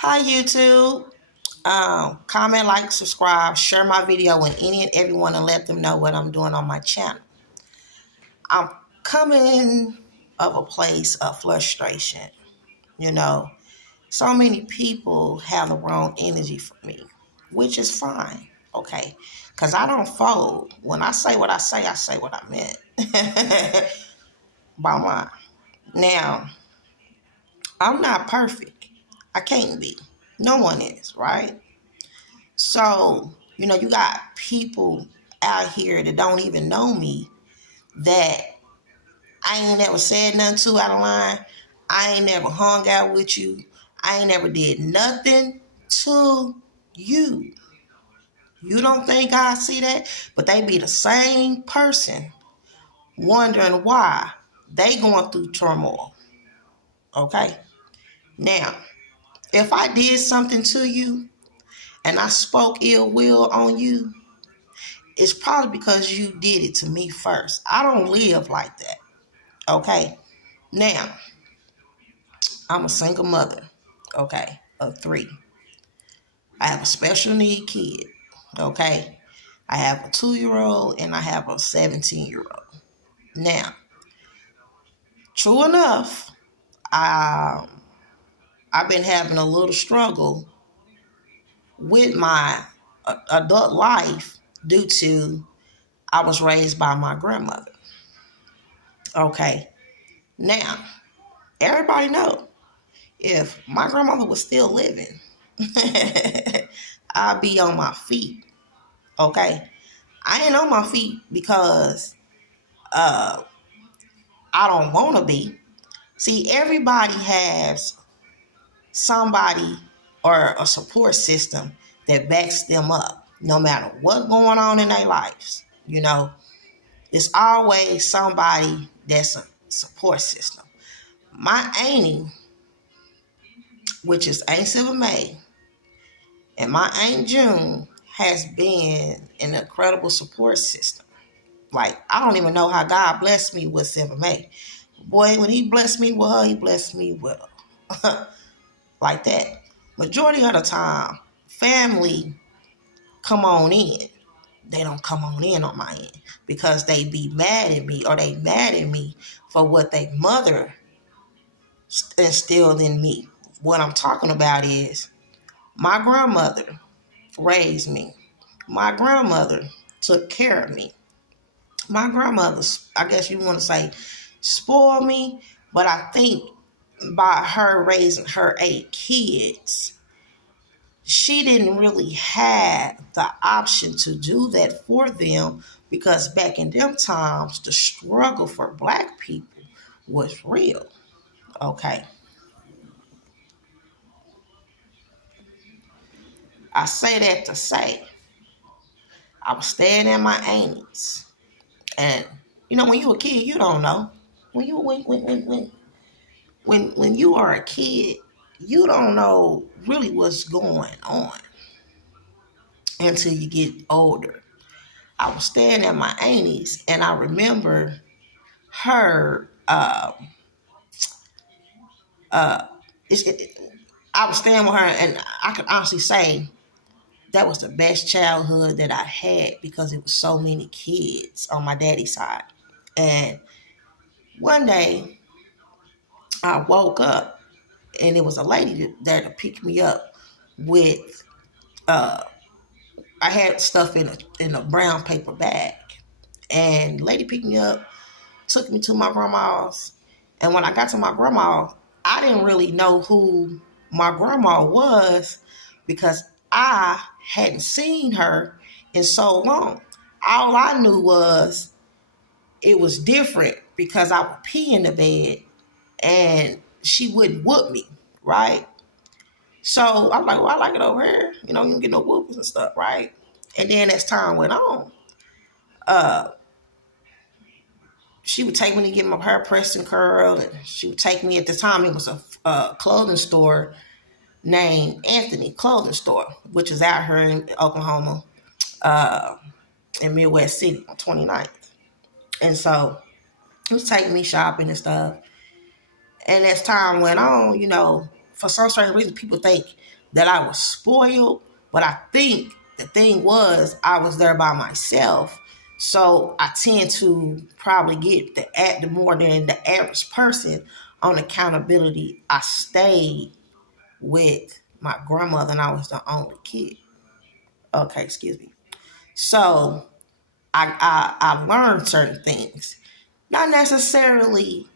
Hi YouTube. Comment, like, subscribe, share my video with any and everyone and let them know what I'm doing on my channel. I'm coming of a place of frustration. You know, so many people have the wrong energy for me, which is fine. Okay. Because I don't fold. When I say what I say what I meant. By mine. Now, I'm not perfect. I can't be. No one is, right? So, you got people out here that don't even know me that I ain't never said nothing to out of line. I ain't never hung out with you. I ain't never did nothing to you. You don't think I see that? But they be the same person wondering why they going through turmoil. Okay? Now, if I did something to you and I spoke ill will on you, it's probably because you did it to me first. I don't live like that. Okay. Now, I'm a single mother. Okay. Of three. I have a special need kid. Okay. I have a 2-year-old and I have a 17-year-old. Now, true enough, I've been having a little struggle with my adult life due to I was raised by my grandmother. Okay. Now, everybody know if my grandmother was still living, I'd be on my feet. Okay. I ain't on my feet because I don't want to be. See, everybody has somebody or a support system that backs them up no matter what's going on in their lives. It's always somebody that's a support system. My auntie, which is Aunt Silver May, and my Aunt June has been an incredible support system. Like, I don't even know how God blessed me with Silver May. Boy, when he blessed me with her, he blessed me with her. Like that. Majority of the time, family come on in. They don't come on in on my end because they be mad at me or they mad at me for what their mother instilled in me. What I'm talking about is my grandmother raised me. My grandmother took care of me. My grandmother, I guess you want to say, spoiled me, but I think by her raising her 8 kids, she didn't really have the option to do that for them because back in them times, the struggle for black people was real. Okay. I say that to say I was staying at my auntie's. And when you a kid, you don't know. When you are a kid, you don't know really what's going on until you get older. I was staying at my auntie's, and I remember her. It's, it, I was staying with her, and I could honestly say that was the best childhood that I had because it was so many kids on my daddy's side. And one day, I woke up, and it was a lady that picked me up with I had stuff in a brown paper bag, and the lady picked me up, took me to my grandma's, and when I got to my grandma, I didn't really know who my grandma was because I hadn't seen her in so long. All I knew was it was different because I would pee in the bed and she wouldn't whoop me, right? So I'm like, well, I like it over here. You don't get no whoopers and stuff, right? And then as time went on, uh, she would take me to get my hair pressed and curled. And she would take me, at the time, it was a clothing store named Anthony Clothing Store, which is out here in Oklahoma, in Midwest City on 29th. And so it was taking me shopping and stuff. And as time went on, for some certain reason, people think that I was spoiled, but I think the thing was I was there by myself. So I tend to probably get the more than the average person on accountability. I stayed with my grandmother and I was the only kid. Okay, excuse me. So I learned certain things. Not necessarily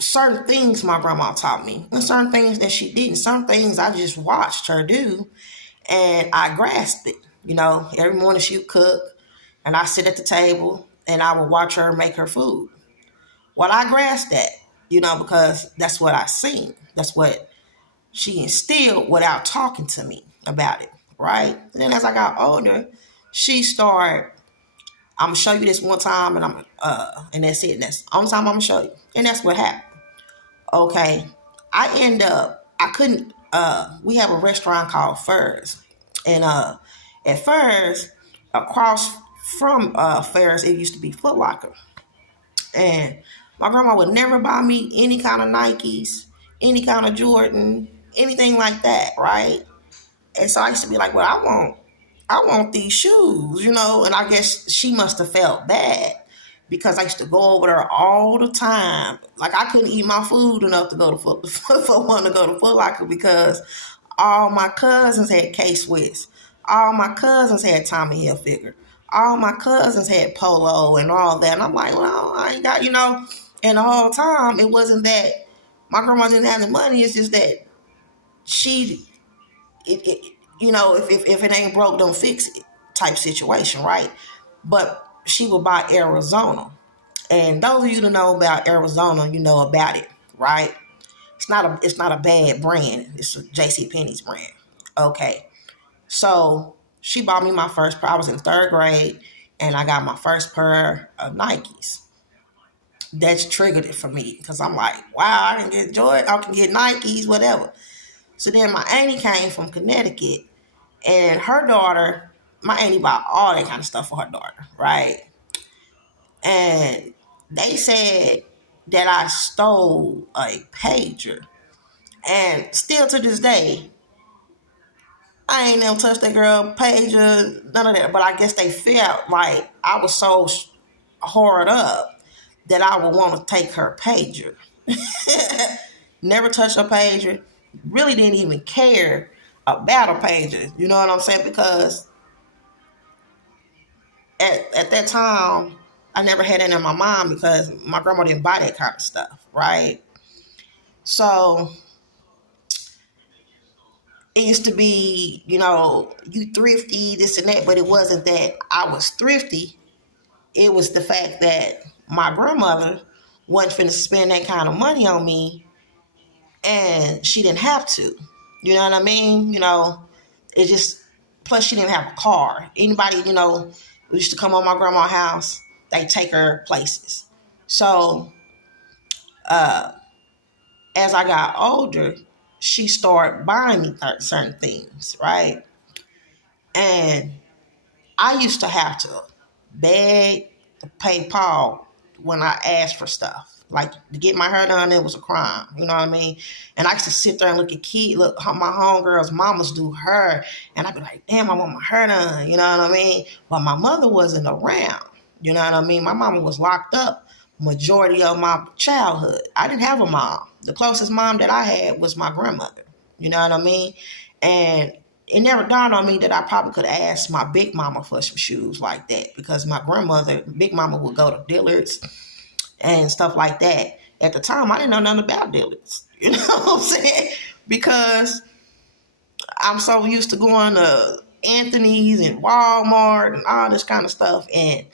certain things my grandma taught me, and certain things that she didn't. Some things I just watched her do, and I grasped it. Every morning she would cook, and I sit at the table, and I would watch her make her food. Well, I grasped that, because that's what I seen. That's what she instilled without talking to me about it, right? And then as I got older, she started. I'm gonna show you this one time, and that's it. That's the only time I'm gonna show you, and that's what happened. Okay, I couldn't. We have a restaurant called Furs, and at Furs, across from Furs, it used to be Foot Locker, and my grandma would never buy me any kind of Nikes, any kind of Jordan, anything like that, right? And so I used to be like, well, I want these shoes, and I guess she must have felt bad because I used to go over there all the time. Like I couldn't eat my food enough to go to for one to go to Foot Locker because all my cousins had K-Swiss. All my cousins had Tommy Hilfiger. All my cousins had Polo and all that. And I'm like, well, I ain't got, And the whole time, it wasn't that my grandma didn't have the money. It's just that she, it if it ain't broke, don't fix it type situation, right? But she would buy Arizona. And those of you that know about Arizona, you know about it, right? It's not a bad brand. It's a J.C. Penney's brand. Okay. So she bought me my first pair. I was in third grade and I got my first pair of Nikes. That's triggered it for me because I'm like, wow, I can get Jordan, I can get Nikes, whatever. So then my auntie came from Connecticut and her daughter, my auntie bought all that kind of stuff for her daughter, right? And they said that I stole a pager. And still to this day, I ain't never touched that girl pager, none of that. But I guess they felt like I was so hard up that I would want to take her pager. Never touched her pager. Really didn't even care about a pager. You know what I'm saying? Because at that time, I never had it in my mind because my grandma didn't buy that kind of stuff, right? So it used to be, you thrifty, this and that, but it wasn't that I was thrifty. It was the fact that my grandmother wasn't finna spend that kind of money on me and she didn't have to. You know what I mean? It just, plus she didn't have a car. Anybody, who used to come on my grandma's house, they take her places. So as I got older, she started buying me certain things, right? And I used to have to beg to pay Paul when I asked for stuff. Like to get my hair done, it was a crime. You know what I mean? And I used to sit there and look how my homegirls' mamas do her, and I'd be like, damn, I want my hair done. You know what I mean? But my mother wasn't around. You know what I mean? My mama was locked up majority of my childhood. I didn't have a mom. The closest mom that I had was my grandmother. You know what I mean? And it never dawned on me that I probably could ask my big mama for some shoes like that because my grandmother, big mama, would go to Dillard's and stuff like that. At the time, I didn't know nothing about Dillard's. You know what I'm saying? Because I'm so used to going to Anthony's and Walmart and all this kind of stuff. And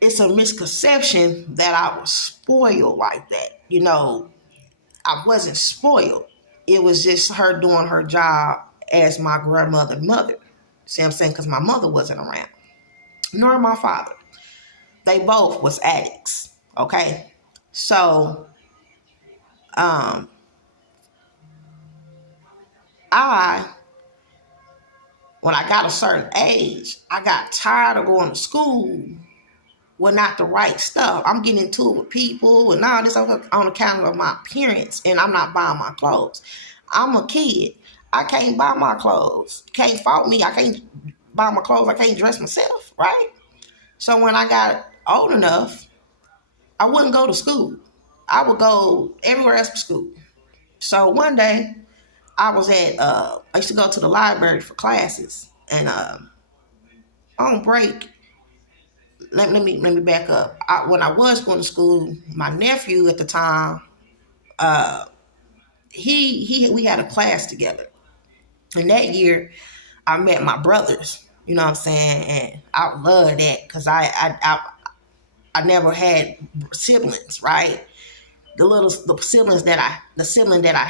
it's a misconception that I was spoiled like that. I wasn't spoiled. It was just her doing her job as my grandmother's mother. See what I'm saying? Because my mother wasn't around, nor my father. They both was addicts, okay? So, I, when I got a certain age, I got tired of going to school well, not the right stuff. I'm getting into it with people and all this on account of my appearance, and I'm not buying my clothes. I'm a kid. I can't buy my clothes. Can't fault me. I can't buy my clothes. I can't dress myself, right? So when I got old enough, I wouldn't go to school. I would go everywhere else for school. So one day, I used to go to the library for classes, and on break, let me back up. When I was going to school, my nephew at the time, we had a class together, and that year I met my brothers. You know what I'm saying? And I love that because I never had siblings, right? The sibling that I